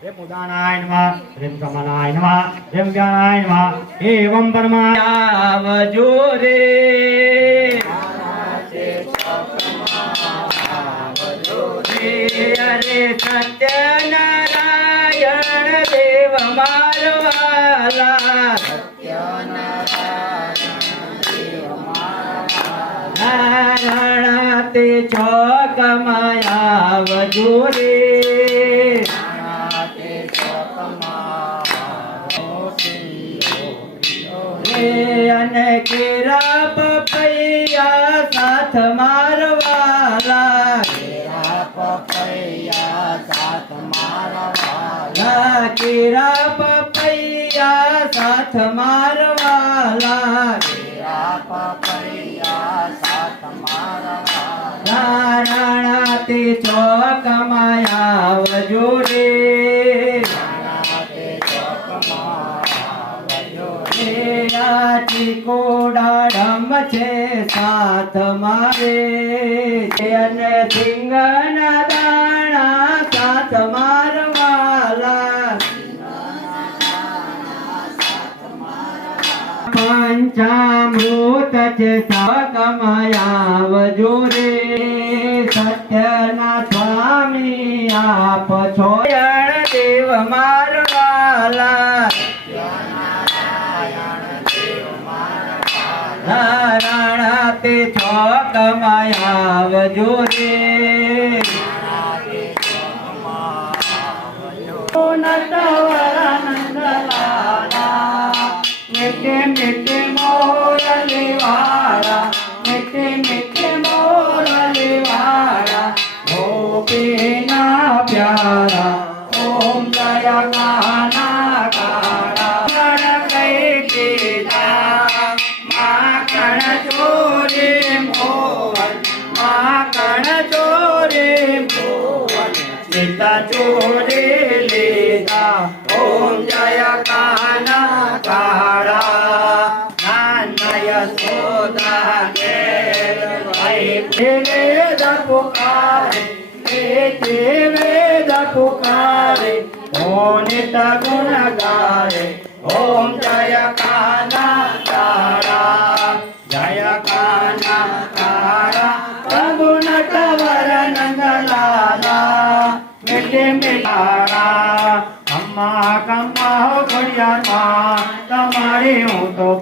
ह्रीं उदानाय नमः ह्रीं समानाय नमः ह्रीं व्यानाय नमः एवं परमावजो रे अरे सत्यनारायण देव मारवाला नारायण ते चौक माया वजूरे અને કેરા પપૈયા સાથ મારવાલા કેરા પપૈયા સાથ મારવાલા કેરા પપૈયા સાથ મારવાલા કેરા પપૈયા સાથ મારવાલા રાણા તે ચોક માયા વજોરે કોડાડમ છે સાથ મારે અને સિંગના દાણા સાથ મારવાલા પંચામૃત છે કમાયા વજોરે સત્યના સ્વામી આપ છો દેવ મારવાલા નારાયણ તે ચોક માયા વજોરે નંદલાલા મીઠે મીઠે મોરલી વાળા મીઠે મીઠે મોરલી વાળા ગોપીના પ્યારા ઓમ જય કાના કાળા ચોરે મોહન માખણ ચોરે મોહન સીતા ચોરે લીધા ઓમ જય કાના કાળા નાનય સોદા વેદ પુકારે વેદ પુકારે મોનિત ગુણ ગારે ઓમ જય કાના કાળા जय काना कारा प्रभु नटवर नंदलाला मिटे मिटारा अम्मा कम्मा हो बढ़िया माँ तुम्हारी हूँ तो